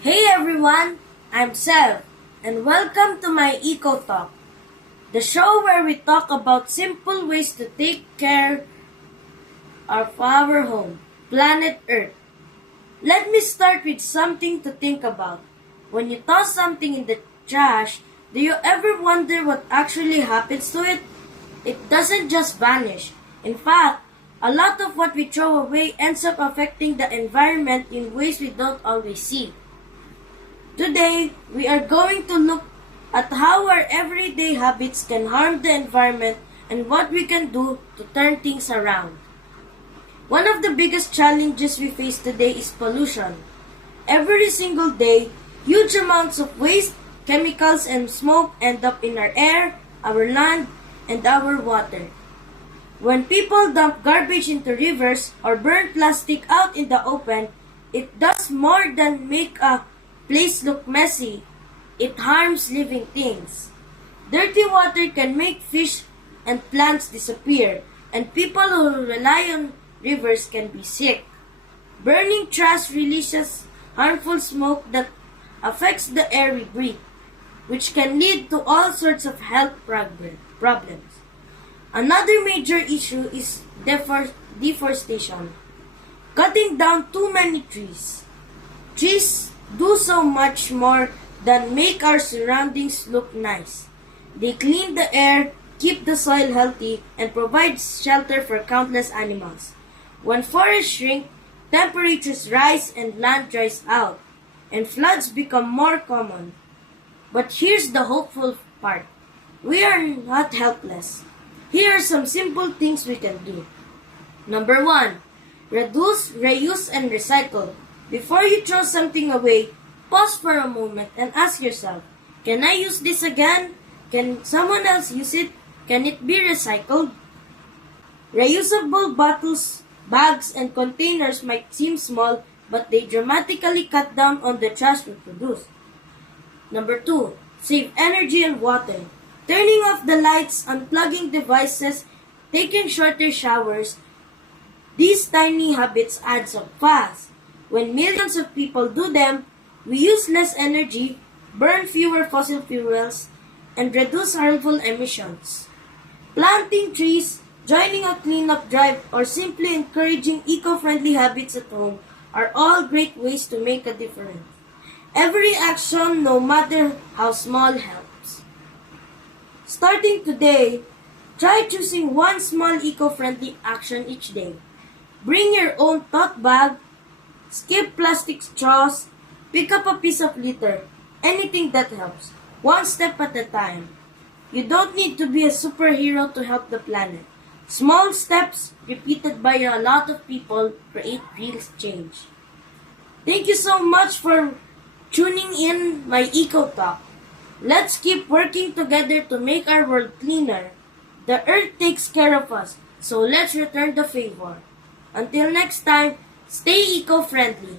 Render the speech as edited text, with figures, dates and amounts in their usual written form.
Hey everyone, I'm Sev, and welcome to my Eco Talk, the show where we talk about simple ways to take care of our home, planet Earth. Let me start with something to think about. When you toss something in the trash, do you ever wonder what actually happens to it? It doesn't just vanish. In fact, a lot of what we throw away ends up affecting the environment in ways we don't always see. Today, we are going to look at how our everyday habits can harm the environment and what we can do to turn things around. One of the biggest challenges we face today is pollution. Every single day, huge amounts of waste, chemicals, and smoke end up in our air, our land, and our water. When people dump garbage into rivers or burn plastic out in the open, it does more than make a place look messy. It harms living things. Dirty water can make fish and plants disappear, and people who rely on rivers can be sick. Burning trash releases harmful smoke that affects the air we breathe, which can lead to all sorts of health problems. Another major issue is deforestation. Cutting down too many trees. Trees do so much more than make our surroundings look nice. They clean the air, keep the soil healthy, and provide shelter for countless animals. When forests shrink, temperatures rise and land dries out, and floods become more common. But here's the hopeful part. We are not helpless. Here are some simple things we can do. Number 1. Reduce, reuse, and recycle. Before you throw something away, pause for a moment and ask yourself, can I use this again? Can someone else use it? Can it be recycled? Reusable bottles, bags, and containers might seem small, but they dramatically cut down on the trash we produce. Number 2. Save energy and water. Turning off the lights, unplugging devices, taking shorter showers, these tiny habits adds up fast. When millions of people do them, we use less energy, burn fewer fossil fuels, and reduce harmful emissions. Planting trees, joining a cleanup drive, or simply encouraging eco-friendly habits at home are all great ways to make a difference. Every action, no matter how small, helps. Starting today, try choosing one small eco-friendly action each day. Bring your own tote bag, skip plastic straws, pick up a piece of litter, anything that helps, one step at a time. You don't need to be a superhero to help the planet. Small steps repeated by a lot of people create real change. Thank you so much for tuning in my Eco Talk. Let's keep working together to make our world cleaner. The earth takes care of us, so let's return the favor. Until next time, stay eco-friendly.